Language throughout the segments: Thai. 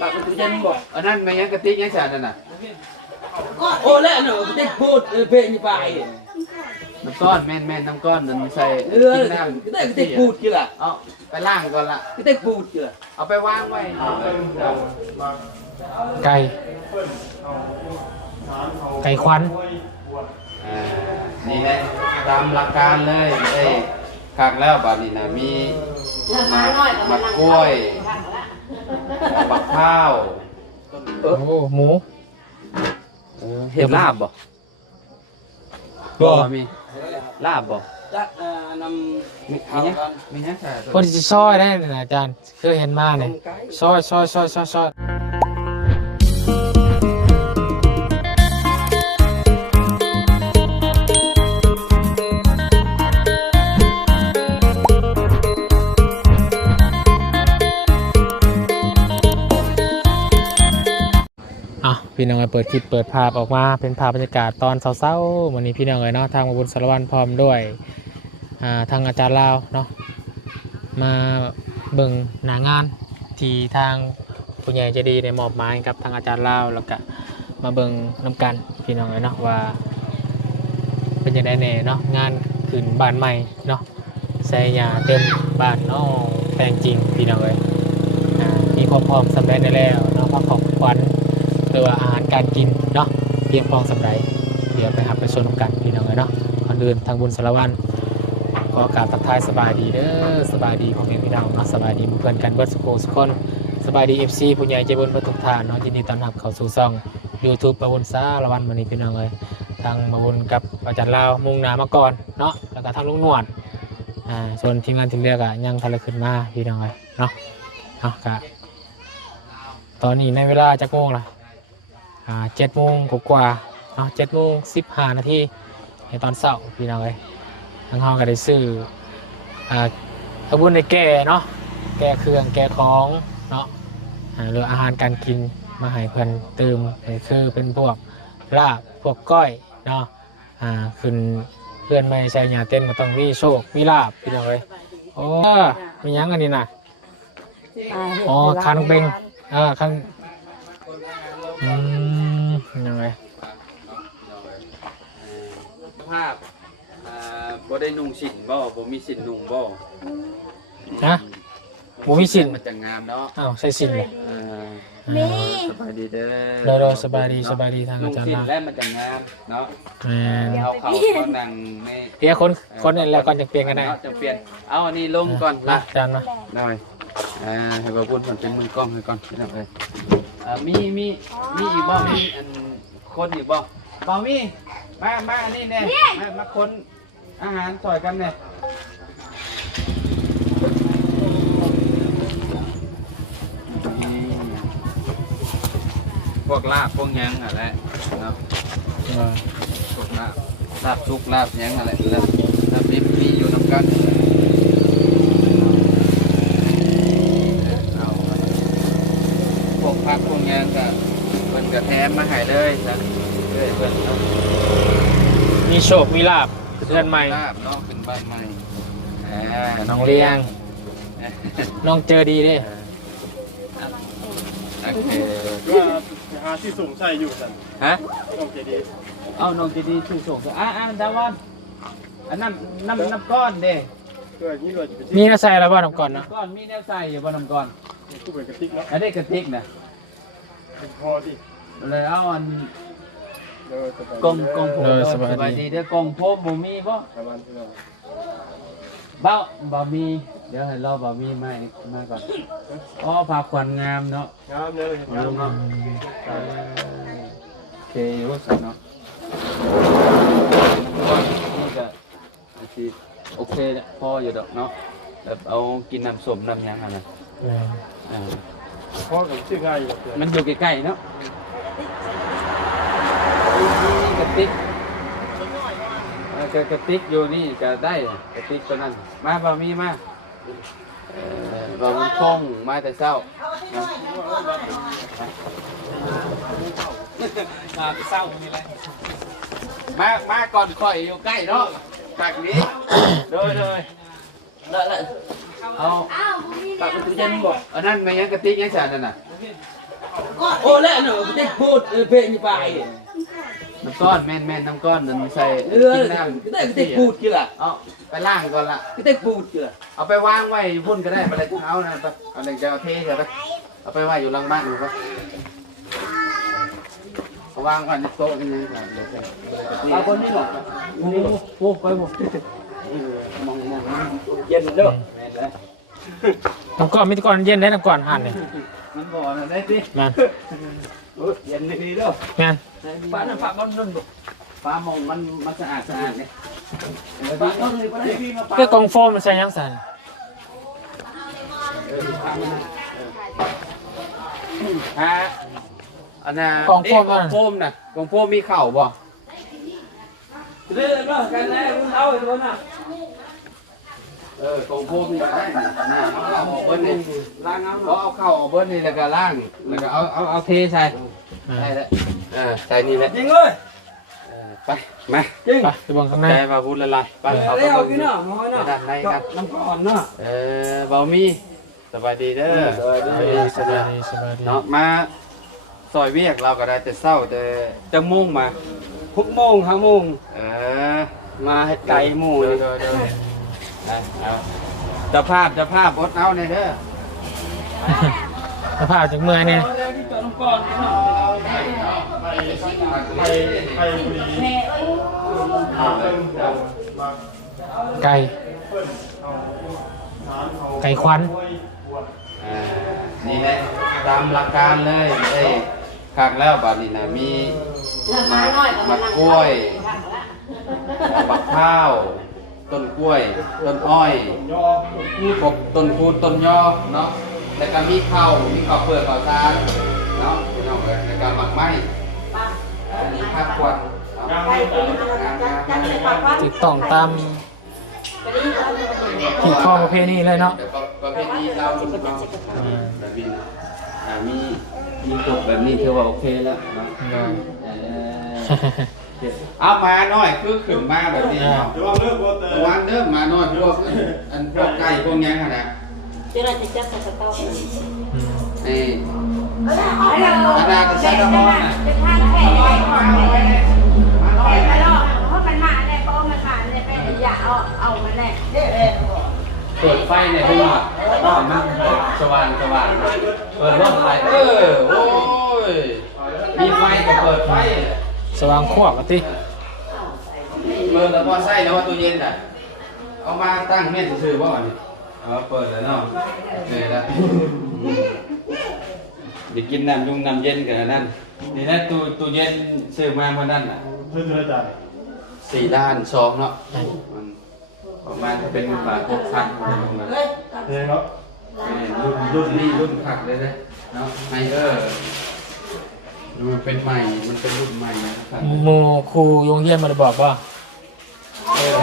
ปากตู้เย็นบอก อันนั้นไม่ยังกระติกยังฉันนั่นน่ะ โอ้แล้วเนาะเด็กพูดเพลงนี่ไป น้ำก้อนแม่นน้ำก้อนนั่นใส่ กินน้ำเด็กพูดกี่ล่ะ เอาไปล่างก่อนละ เด็กพูดกี่ล่ะ เอาไปวางไว้ ไก่ไก่ควัน นี่แหละตามหลักการเลยได้คักแล้วแบบนี้นะมีมะกล้วยมะข้าว โอ้หมู เห็ดลาบบ่มีลาบบ่ จัดนำ มีนะใช่ คนที่ซอยได้เนี่ยนะอาจารย์เคยเห็นมาเนี่ยซอย พี่น้องเปิดคลิปเปิดภาพออกมาเป็นภาพบรรยากาศตอนเศร้าๆวันนี้พี่น้องเนาะทางมาบุญสารวัตรพร้อมด้วยทางอาจารย์ลาวเนาะมาเบิ่งหน้างานที่ทางผู้ใหญ่ใจดีได้มอบหมายกับทางอาจารย์ลาวแล้วก็มาเบิ่งน้ำกันพี่น้องเนาะว่าเป็นยังไงแน่เนาะงานขึ้นบ้านใหม่เนาะใส่ยาเต็มบ้านเนาะแปลงจริงพี่น้องมีความพร้อมสำเร็จได้แล้วเนาะพระของขวัญหรือว่าอาหารการกินเนาะเพียงพอสำหรับเดี๋ยวไปหาไปชมกันพี่น้องเนาะก่อนอื่นทางบุญสารวัตรขอกราบทักทายสบายดีเด้อสบายดีพ่อแม่พี่น้องเนาะสบายดีเพื่อนกันเบิร์ดสุโขสุคนสบายดี FC ผู้ใหญ่ใจบุญทุกท่านเนาะยินดีต้อนรับเข้าสู่ช่อง YouTube มาบุญสารวัตรวันนี้พี่น้องเลยทางมาบุญกับอาจารย์ลาวมุ่งหน้ามาก่อนเนาะแล้วก็ทางลุงนวดส่วนทีมงานที่เรียกยังทะเลขึ้นมาพี่น้องเลยเนาะกะตอนนี้ในเวลาจักโมงล่ะ7 โมงกว่าเนาะ7 โมง 15 นาทีในตอนเช้าพี่น้องเลยทางห้องก็ได้ซื้อขบวนในแก่เนาะแก่เครื่องแก่ของเนาะหรืออาหารการกินมาให้เพื่อนเติมคือเป็นพวกลาบพวกก้อยเนาะขึ้นเพื่อนไม่ใช่ยาเต้นมาต้องวิโชควิลาบพี่น้องเลยโอ้มียังอันนี้นะอ๋อคันเบงคันยังไงภาพบ่ได้นุ่งสินบ่มีสินนุ่งบ่ฮะบ่มีสินมันจะงามเนาะอ้าวใส่สินเลยสบายดีเด้อเราสบายดีทางอาจารย์ นุ่งสินแล้วมันจะงามเนาะเอาเขานั่งในเดี๋ยวคนนี่แล้วก่อนจะเปลี่ยนกันได้จะเปลี่ยนเอาอันนี้ลงก่อนละอาจารย์มาหน่อยให้บ่าวบุญเป็นมือกล้องให้ก่อนพี่น้องเอ้ยมีอีกบ่มีอันคนอีกบ่บ่มีมาอันนี้แน่มาคนอาหารซอยกันแน่พวกลาบพวกยังอะไรเนาะพวกลาบซุกลาบยังอะไรลาบดิบมีอยู่น้ำกันพวกผักพวกยังก็เป็นกระแทมมาให้เลยจ้ะเลยเพิ่นมีโชคมีลาบเพื่อนใหม่ลาบน้องขึ้นบ้านใหม่น้องเลี้ยงน้องเจอดีดิโอเคหาที่สูงใส่อยู่กันฮะน้องเจดีน้องเจดีชื่อส่งดาวันอันน้ำก้อนเด้เกิดนี่เลยมีน้ำใส่แล้วบ้านน้ำก่อนนะก้อนมีแนวใส่อยู่บ้านน้ำก้อนตู้เป็นกระติกแล้วอันนี้กระติกนะพอดิเลยเอาอันกงผมสบายดีเดี๋ยวกงผมบ่มีบ่บ่มีเดี๋ยวให้รอบ่มีมาก่อนอ๋อพาควันงามเนาะงามเลยงามเนาะโอเครู้สึกเนาะนี่ก็โอเคพออยู่ดอกเนาะแบบเอากินน้ำส้มน้ำยังอะไรพ่อกับชื่อง่ายอยู่มันอยู่ใกล้ๆเนาะกระติกกระติกอยู่นี่ก็ได้กระติกตัวนั้นมาบ่มีมาบ่มีคงมาแต่เช้ามาแต่เช้ามีอะไรมาก่อนข่อยอยู่ใกล้เนาะจากนี้โดยเอาปากตู้เย็นบ่อันนั้นไม่ยังกระติกยังฉันนั่นน่ะ โอ้แล้วเนาะเด็กพูดเพ่นี่ไป น้ำก้อนแม่นน้ำก้อนนั่นใส่ กิน น้ น้ำเด็กพูดกี่ล่ะ เอาไปล่างก่อนละ เด็กพูดกี่ล่ะ เอาไปวางไว้พุ่นก็ได้ไปเลยเท้านะไปเอาเด็กจะเอาเทใช่ไหมเอาไปไว้อยู่หลังบ้านครับเอาวางไว้ในโต๊ะกันยังไงเดี๋ยวใส่ บางคนนี่หรอโอ้ไปหมดมองเย็นเด้อ น้ำก้อนมีแตะก้อนเย็นได้น้ำก้อนหั่นเลย มันบ่อนะได้สิ แม่น เย็นดีเด้อ แม่น บ้านนั้นฝากบ้านนั่นบ่ ฟ้ามองมันสะอาดเนี่ย ฝากบ้านนี่บ่ได้พี่มา เพื่อกองโฟมมันใส่ยังสั่น ฮะอันน่ะ กองโฟม กองโฟมน่ะกองโฟมมีเข่าบ่ เด้อเด้อกันแล้วเอาไอ้ตัวน่ะ กองโฟมนี่ก็ได้นี่เอาเข้าออกเบิ้ลนี่ ล้างเอา เอาเข้าออกเบิ้ลนี่แล้วก็ล่างแล้วก็เอาเทใส่ได้แล้วใส่นี่แหละ จริงเลย ไปมา จริง ไปไปเบิ่งข้างใน ใจมาพูดละลายไปเอาไป แล้ว เบิ่ง กินเนาะน้อยเนาะ ด้านในครับ น้ำก่อนเนาะ เบามีสบายดีเด้อ สบายดีสบายดี เนาะมาซอยเวียกเราก็ได้แต่เศร้าแต่จะมุ่งมา 6 โมง 5 โมง มาให้ไกลหมู่เด้อเอาจะภาพอดเอาในเด้อ สภาพจากเมื่อยเนี่ย เอาแล้วที่จอดน้ำก่อนเนาะ ไปบุรี ไก่ไก่ควัน นี่แหละตามหลักการเลยได้คักแล้วบัดนี้นะมีมะกล้วยมะพร้าวต้นกล้วยต้นอ้อยกบต้นคูนต้นยอเนาะแล้วก็มีข้าวเปลือกข้าวสารเนาะพี่น้องเอ้ยแล้วก็หมักไม้มีผักกวาดเนาะ ติดต้องตามขีดข้อประเพณีเลยเนาะ เดี๋ยวประเภทนี้เราแบบนี้มีกบแบบนี้ถือว่าโอเคแล้วเนาะเอามาหน่อยคือขึ้นมาแบบนี้เนาะ จะว่าเลิกว่าแต่ ระวังเด้อมาหน่อยพวกอันพวกไก่พวกยังขนาด เดี๋ยวเราจะจับใส่กระเป๋า นี่อันนั้นก็ใช้กระมอนน่ะ เป็นท่าแข่งไปก่อนไปรอบเพราะมันมาเนี่ยก็มันมาเนี่ยไปอย่าเอามันแน่ เปิดไฟเนี่ยพี่หมอมันสว่างเปิดรถไฟโอ้ยมีไฟก็เปิดไฟ สว่างควบอ่ะติ เปิดแล้วพอใส่แล้วว่าตู้เย็นอ่ะเอามาตั้งเม่นซื่อๆบ่นี่เปิดแล้วเนาะนี่ละเดี๋ยวกินน้ำเย็นกันนั่นนี่นะตู้เย็นซื้อมาเมื่อนั้นน่ะ เพื่อนอาจารย์ 4 ด้าน2เนาะมันประมาณเป็นบาท6,000ประมาณ เนี่ยเนาะ รุ่นนี้รุ่นผักเลยนะเนาะไฮมันเป็นใหม่มันเป็นรุ่นใหม่นะครับ หมู่ครูโรงเรียนมาได้บอกว่า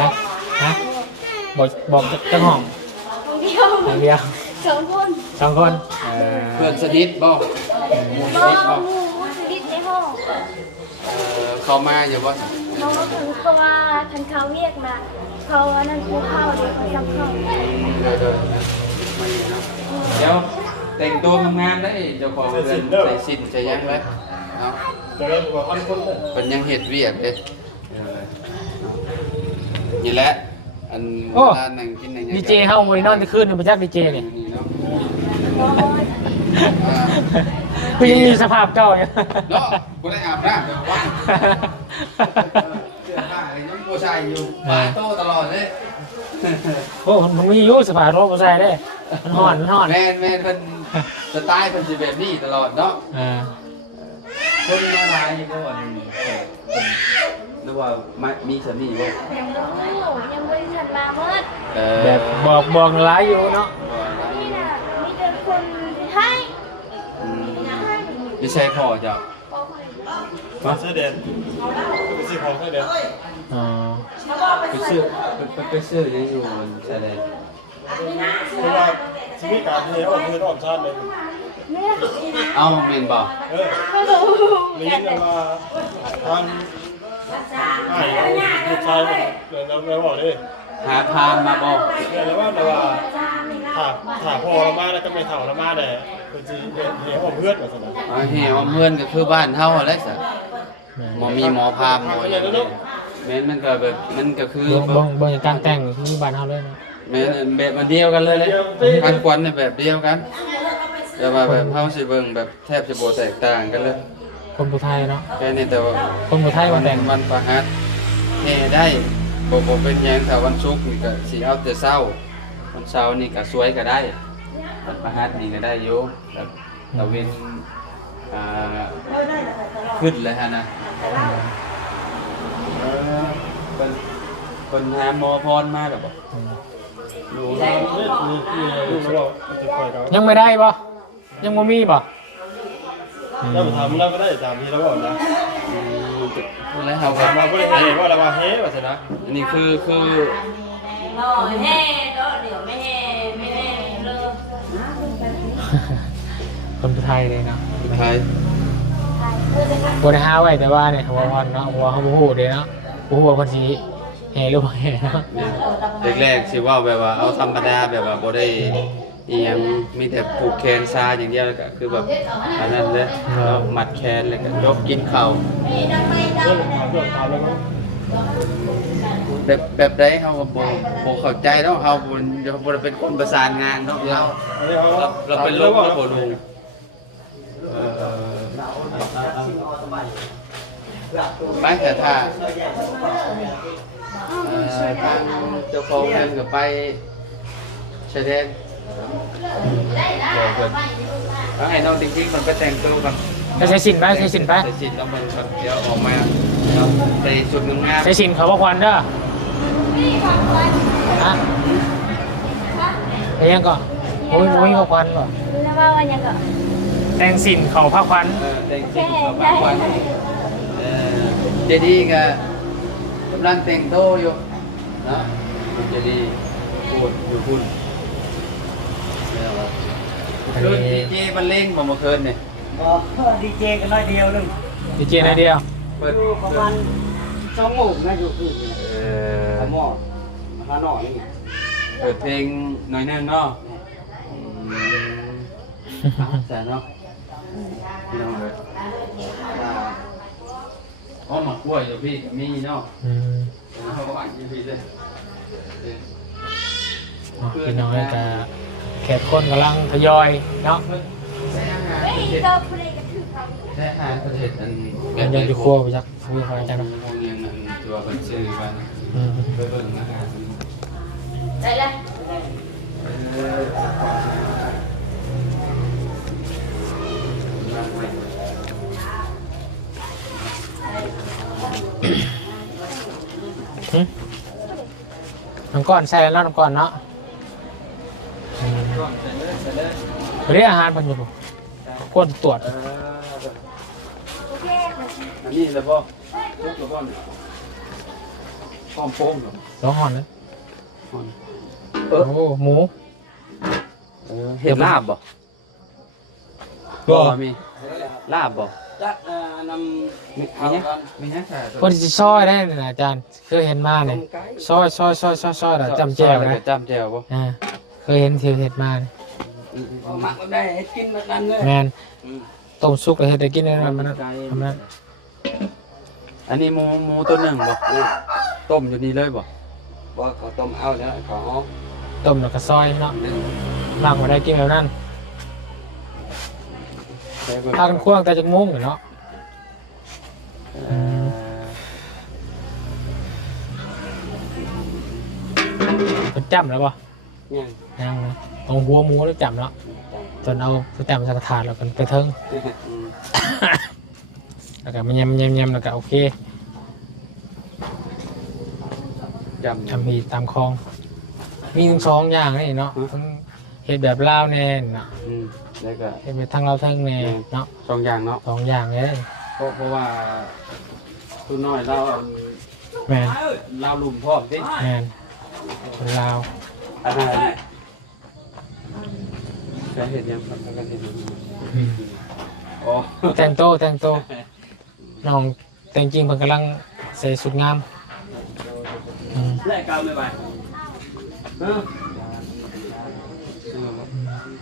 นะฮะบอกจังห้อง เดียว อย่างเดียว สองคน สองคน เพื่อนสนิทบ่หมู่สนิทบ่ มูสลิดในห้อง เขามาอยู่บ่ น้องก็ถึงเพราะว่าทันเขาเรียกมาเขาอันนั้นกูเข้าเดี๋ยวเขาจำเข้า เดินมาอยู่เนาะเดี๋ยวแต่งตัวงามๆได้เจ้าของเพื่อนใส่สิ้นใส่ยังเลยเนาะ เริ่มกว่าพันคนเลย เป็นยังเห็ดเวียกเลยนี่แหละอันเวลานั่งกินนั่ง ดีเจเฮาวันนี้นอนจะคืนมาจากดีเจเนี่ย นี่เนาะ ก็ยังมีสภาพเก่าอยู่ เนาะกูได้อาบน้ำแบบว่างเสื้อผ้าอะไรยังโมใส่อยู่ปาโต้ตลอดเลย โอ้มันมีอยู่สภาพรถมาใส่ได้มันห่อนมันห่อน แม่เป็นสไตล์เป็นสิแบบนี้ตลอดเนาะ คนมาลายก็อันนึกว่ามีสามีบ่ ยังไม่ทันมาเมื่อ แบบบอกร้ายอยู่เนาะ นี่น่ะมีแต่คนให้ ไม่ใช่พ่อเจ้า มาเสื้อแดงไปซื้อของเสื้อแดง อ๋อ ไปซื้อยังอยู่มันใช่เลย เพราะว่าชีวิตการที่ออกเงินออกชาติเลย เอาเมนบ่ มีเงินมาทางให้ลูกชายเดี๋ยวเราไม่บอกเลย หาพานมาบ่ เดี๋ยวว่าถ่าพ่อเรามาแล้วก็ไม่เถ่าเรามาแต่ เป็นจีเหวเพื่อนมาสนะ เหี่ยวเพื่อนก็คือบ้านเฮาอะไรสักหมอมีหมอพามหมออย่างแม่นมันก็แบบมันก็คือ บ่การแต่งคือบ้านเฮาเลยนะ แม่นแบบมันเดียวกันเลยการควันในแบบเดียวกันแต่ว่าแบบเฮาสิเบิ่งแบบแทบจะบ่แตกต่างกันเลย คนผู้ไทยเนาะ แค่นี้แต่ว่า คนผู้ไทยมาแต่ง วันประหัสแห่ได้บ่เป็นหยังถ้าวันศุกร์นี่ก็สิเอาแต่เช้าวันเสาร์นี่ก็สวยก็ได้วันประหัสนี่ก็ได้อยู่แบบตะเวนขึ้นเลยฮะนะคนหาหมอพรมาแบบ ดูนี่เขาบอกจะปล่อยเขา ยังไม่ได้ป่ะยังบ่มีป่ะ ถ้าผมทำเราก็ได้ตามที่เราบอกนะ แล้วเขา ทำมาก็ได้เหว่าเราว่าเฮ้ว่าสนะ อันนี้คือ เฮ้ก็เดี๋ยวไม่ให้เลิก คนผู้ไทยเลยเนาะ ไทย บ่ได้หาไว้แต่ว่าเนี่ยหัวพรเนาะหัวเขาบ่ฮู้เด้เนาะบ่ฮู้ว่าเพิ่นสิแห่หรือบ่แห่เนาะ แรกๆสิว่าแบบว่าเอาธรรมดาแบบว่าบ่ได้อีหยังมีแต่ผูกแขนซาอย่างเดียวแล้วก็คือแบบอันนั้นเลยแล้วมัดแขนแล้วก็ยกกินข้าว เรื่องถามแล้วก็ แบบใดเฮาก็บ่เข้าใจเนาะเฮาบ่ได้เป็นคนประสานงานเนาะเราเป็นโลกเราบ่รู้ไปแต่ถ้าทางเจ้าของเงินก็ไปชายแดนบอกเพิ่นเอาให้น้องติ๊กๆมันไปแต่งตัวก่อน ใช้สินไปใช้สินไป ใส่สินแล้วมันก่อนเดี๋ยวออกมาใส่ชุดงาม ใช้สินเขาบ่ควันเด้อฮะไปยังก่อนโอ้ยบ่ควันบ่ แล้วว่าวันยังก็ แต่งสินเขาพระควัน แต่งสินกับบ้านวันเจดีก็กำลังแต่งโตอยู่นะเจดีพูดอยู่พุ่นคืนดีเจบรรเลงมาเมื่อคืนเนี่ย ดีเจกันน้อยเดียวนึง ดีเจนายเดียว เปิด ประมาณ2 โมงนะอยู่คือหม้อหาหน่อนี่ เปิดเพลงหน่อยนึงเนาะแต่เนาะพี่น้องเลยอ๋อมากล้วยอยู่พี่มีเนาะ อืม เขาก็อ่านอยู่พี่เลย พี่น้อยกับแขกคนกำลังทยอยเนาะ แค่อาหารประเทศอัน ยังอยู่ครัวไปจักคุยเขาจังเนาะ พวกยังอันตัวเป็นชื่อกัน อืม ไปเบิ่งอาหาร ได้เลย น้ำก้อนใส่แล้วน้ำก้อนเนาะเรียกอาหารเพันอยู่ก้นตรวจ อันนี้แล้วบ่ทุกแล้วบ่เนี่ยพร้อมโป้งเหรอ ร้องหอนเลย โอ้ โอ้หมู เห็ดลาบบ่ ก็ มีลาบบ่ จักนำ มีฮะค่ะ คนที่ซอยได้นะอาจารย์เคยเห็นมาเนี่ยซอยจำแจ่วนะ จำแจ่วบ่ เคยเห็นเทียวเห็ดมาเนี่ย มักได้ให้กินแบบนั้นเลย แมนต้มซุกเลยเห็ดได้กินได้มันทำนั้น อันนี้หมูตัวหนึ่งบ่ต้มอยู่นี่เลยบ่ ว่าเขาต้มเอาแล้วเขา ต้มแล้วก็ซอยเนาะลากมาได้กินแบบนั้นพากันควงแต่จากมุ้งอยู่เนาะเป็นจำแล้วป่ะ เนี่ย ยังนะเอาหัวหมูแล้วจำแล้วจนเอาไปจำสักถาดแล้วกันไปเทิงแล้วก็มันยำแล้วก็โอเค จำ ทำมีตามคลอง มีทั้งสองอย่างนี่เนาะทั้งเห็ดแบบลาวแน่เนาะ แล้วก็ เห็ดแบบทางลาวทางแน่เนาะ สองอย่างเนาะ สองอย่างเลย เพราะว่าตัวน้อยเรา แมน เราลุมพร้อมสิ แมนคนลาว อาหารจะเห็นยังครับจะเห็นยัง อืม อ๋อ แต่งโตน้องแต่งจริงเพิ่นกำลังใส่สุดงามอืม แลกกันไม่ไหว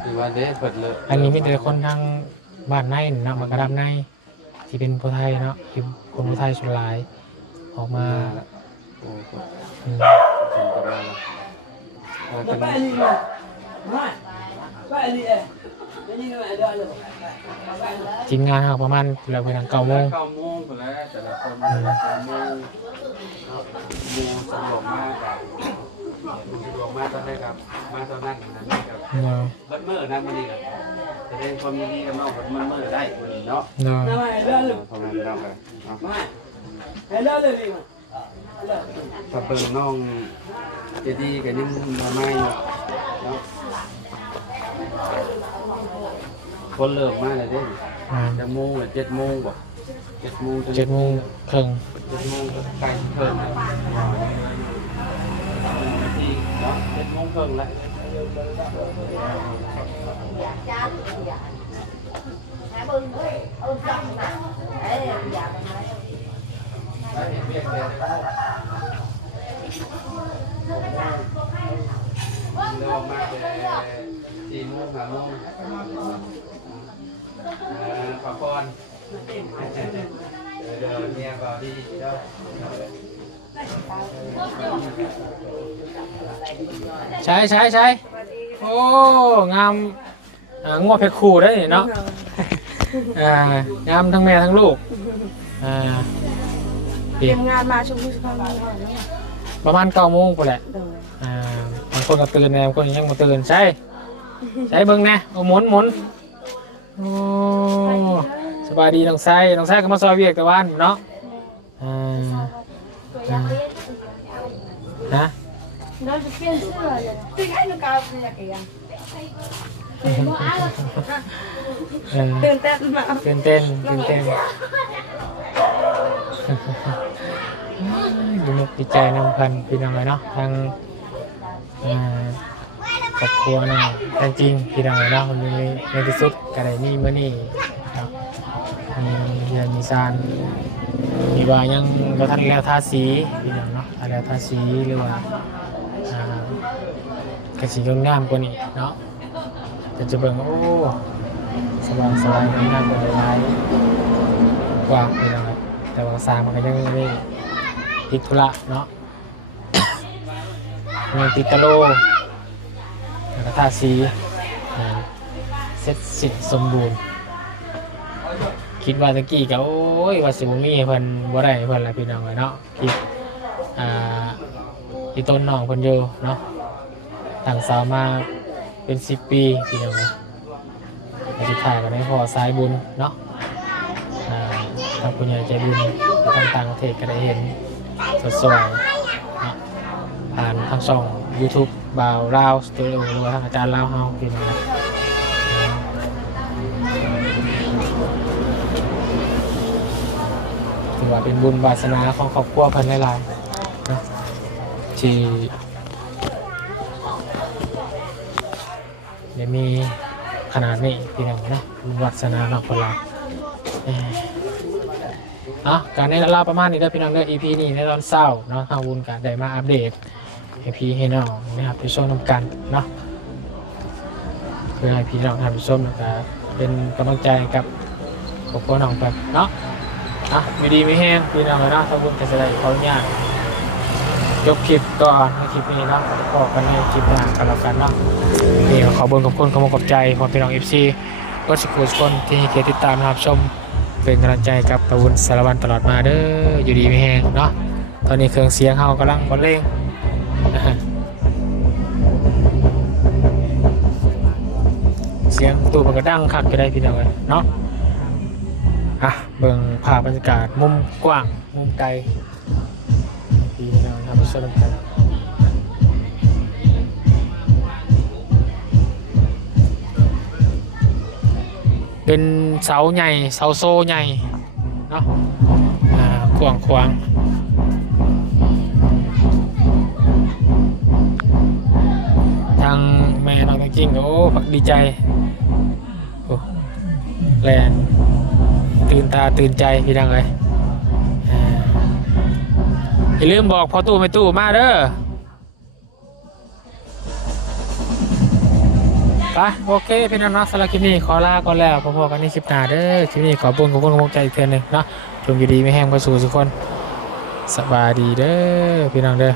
คือ ว่าเด้เปิดเลย อันนี้มีแต่คนทางบ้านในนะมากระดับในที่เป็นผู้ไทยเนาะที่คนผู้ไทยส่วนหลายออกมา โอ้โห อืม เป็น ทีมงานเขาประมาณเราไปทาง9 โมง 9 โมงไปแล้วแต่ละคน9 โมงมูสะดวกมากครับสะดวกมากตอนนี้ครับมาตอนนั้นนี่ครับ เนาะ บัดเมื่อนั้นมันนี่ครับแสดงความยินดีกับน้องบัดมันเมื่อได้คนนี้เนาะ เนาะ ทำงานน้องเลยถ้าเปิดน้องจะดีกันนี่มาไม่เนาะคนเลิกมาเลยเด้ จะโมงหรือ7 โมงบ่7 โมง 7 โมงครึ่ง 7 โมงใกล้เพิ่มนะทีเนาะ7 โมงครึ่งแล้ว เริ่มมาแต่4 โมง 5 โมงขอบคุณเดี๋ยวเนี่ยก็ดีเจ้า ใช่โอ้งามงวดเพชรคู่ได้เนาะงามทั้งแม่ทั้งลูกเตรียมงานมาชมพู่สุพรรณบุรี ประมาณ9 โมงไปแหละบางคนก็ตื่นบางคนยังไม่ตื่นใช่เบิ่งแน่หมุนโอ้สบายดีน้องไส้ก็มาซอยเวียกแต่วันเนาะฮะ เราจะเปลี่ยนเสื้อเลยตื่นให้ลูกกาเสื้อเองตื่นเต้นมากตื่นเต้นดีใจนำพันพี่น้องเลยเนาะทางครอบครัวเนาะแต่จริงพี่น้องเลยเนาะมันมีในที่สุดก็ได้นี่เมื่อนี่ครับมีเรียนมีซานมีว่ายังเราทันแล้วทาสีพี่น้องเนาะทันแล้วทาสีหรือว่ากระสีงามกว่านี้เนาะจะเบิ่งโอ้สบายงามกว่าหลายกว่าพี่น้องครับแต่ว่าสร้างมันก็ยังไม่ติดธุระเนาะยังติดตะโลแล้วก็ทาสีเสร็จสิ้นสมบูรณ์คิดว่าตะกี้ก็โอ้ยว่าสิบ่มีให้เพิ่นบ่ได้ให้เพิ่นล่ะพี่น้องเนาะคิดที่ต้นน้องเพิ่นอยู่เนาะตั้งสาวมาเป็น10 ปีพี่น้องสุดท้ายก็ได้พอสายบุญเนาะทางผู้ใหญ่ใจบุญต่างประเทศก็ได้เห็นสวยๆผ่านทางช่อง YouTube บ่าวลาวสตูดิโอหรือว่าทางอาจารย์ลาวเฮาพี่น้องนะถือว่าเป็นบุญวาสนาของครอบครัวเพิ่นหลายๆนะที่ได้มีขนาดนี้พี่น้องนะบุญวาสนาของคนเราการในลาประมาณนี้ได้พี่น้องเด้อ EP นี้ในตอนเช้าเนาะทางวุญการได้มาอัปเดตให้พี่ให้น้องนะครับที่ชมนำกันเนาะเพื่อให้พี่น้องทำผู้ชมนะครับเป็นกำลังใจกับครอบครัวน้องแบบเนาะไม่ดีไม่แห้งพี่น้องเนาะทางวุญจะได้ขออนุญาตจบคลิปก่อนในคลิปนี้เนาะขอกันในคลิปหน้ากันแล้วกันเนาะนี่ขอขอบคุณขอบใจขอพี่น้อง FC ก็สุขคนที่ให้เกียรติติดตามนะครับชมเป็นกำลังใจกับตะวันสารวันตลอดมาเด้ออยู่ดีไม่แห้งเนาะตอนนี้เครื่องเสียงเฮากำลังบรรเลงเสียงตู้มันก็ดังคักก็ได้พี่น้องเลยเนาะเบิ่งภาพบรรยากาศมุมกว้างมุมไกลพี่น้องทำให้สนุกกันเป็นเสาใหญ่เสาโซ่ใหญ่เนาะขวางทางแม่น้องจริงโอ้ดีใจโอ้แลนตื่นตาตื่นใจพี่ดังเลยอย่าลืมบอกพอตู้ไม่ตู้มาเด้อ ไปโอเคพี่น้องเนาะสำหรับคลิปนี้ขอลาก่อนแล้วพอๆกันในคลิปหน้าเด้อคลิปนี้ขอบุญขอบคุณกำลังใจอีกเทื่อนึงเนาะจงอยู่ดีไม่แห้งก็สู่ทุกคนสบายดีเด้อพี่น้องเด้อ